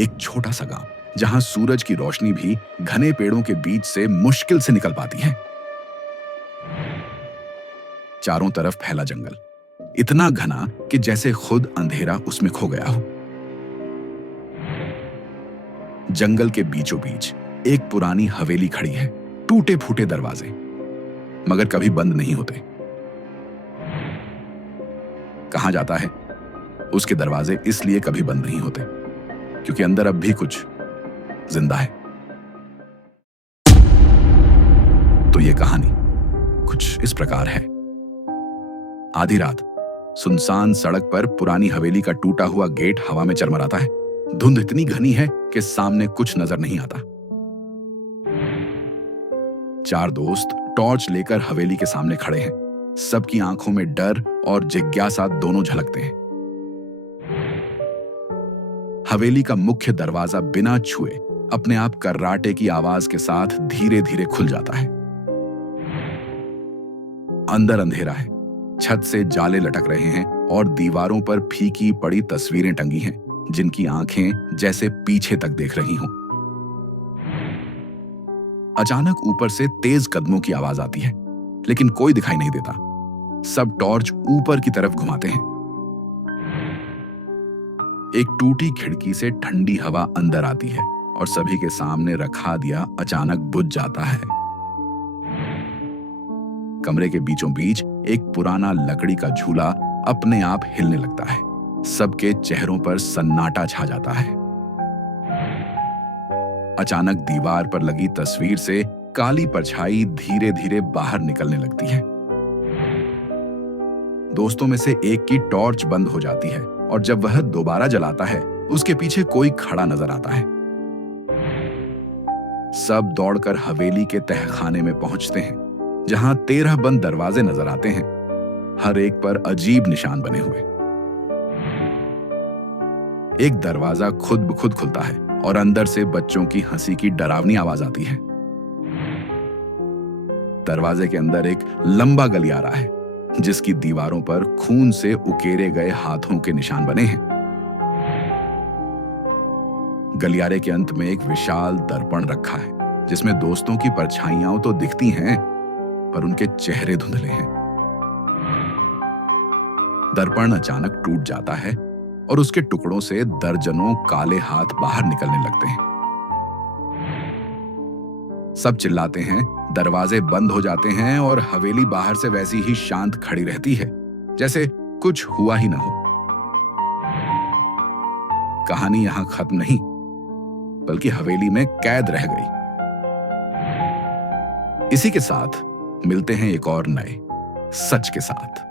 एक छोटा सा गांव जहां सूरज की रोशनी भी घने पेड़ों के बीच से मुश्किल से निकल पाती है। चारों तरफ फैला जंगल, इतना घना कि जैसे खुद अंधेरा उसमें खो गया हो। जंगल के बीचों बीच एक पुरानी हवेली खड़ी है, टूटे फूटे दरवाजे, मगर कभी बंद नहीं होते। कहा जाता है उसके दरवाजे इसलिए कभी बंद नहीं होते क्योंकि अंदर अब भी कुछ जिंदा है। तो ये कहानी कुछ इस प्रकार है। आधी रात सुनसान सड़क पर पुरानी हवेली का टूटा हुआ गेट हवा में चरमराता है। धुंध इतनी घनी है कि सामने कुछ नजर नहीं आता। चार दोस्त टॉर्च लेकर हवेली के सामने खड़े हैं। सबकी आंखों में डर और जिज्ञासा दोनों झलकते हैं। हवेली का मुख्य दरवाजा बिना छुए अपने आप कर्राटे की आवाज के साथ धीरे धीरे खुल जाता है। अंदर अंधेरा है, छत से जाले लटक रहे हैं और दीवारों पर फीकी पड़ी तस्वीरें टंगी हैं जिनकी आंखें जैसे पीछे तक देख रही हों। अचानक ऊपर से तेज कदमों की आवाज आती है, लेकिन कोई दिखाई नहीं देता। सब टॉर्च ऊपर की तरफ घुमाते हैं। एक टूटी खिड़की से ठंडी हवा अंदर आती है और सभी के सामने रखा दिया अचानक बुझ जाता है। कमरे के बीचों बीच एक पुराना लकड़ी का झूला अपने आप हिलने लगता है। सबके चेहरों पर सन्नाटा छा जाता है। अचानक दीवार पर लगी तस्वीर से काली परछाई धीरे धीरे बाहर निकलने लगती है। दोस्तों में से एक की टॉर्च बंद हो जाती है और जब वह दोबारा जलाता है, उसके पीछे कोई खड़ा नजर आता है। सब दौड़कर हवेली के तहखाने में पहुंचते हैं, जहां 13 बंद दरवाजे नजर आते हैं, हर एक पर अजीब निशान बने हुए। एक दरवाजा खुद ब खुद खुलता है और अंदर से बच्चों की हंसी की डरावनी आवाज आती है। दरवाजे के अंदर एक लंबा गलियारा है जिसकी दीवारों पर खून से उकेरे गए हाथों के निशान बने हैं। गलियारे के अंत में एक विशाल दर्पण रखा है जिसमें दोस्तों की परछाइयां तो दिखती हैं, पर उनके चेहरे धुंधले हैं। दर्पण अचानक टूट जाता है और उसके टुकड़ों से दर्जनों काले हाथ बाहर निकलने लगते हैं। सब चिल्लाते हैं, दरवाजे बंद हो जाते हैं और हवेली बाहर से वैसी ही शांत खड़ी रहती है जैसे कुछ हुआ ही ना हो। कहानी यहां खत्म नहीं, बल्कि हवेली में कैद रह गई। इसी के साथ मिलते हैं एक और नए सच के साथ।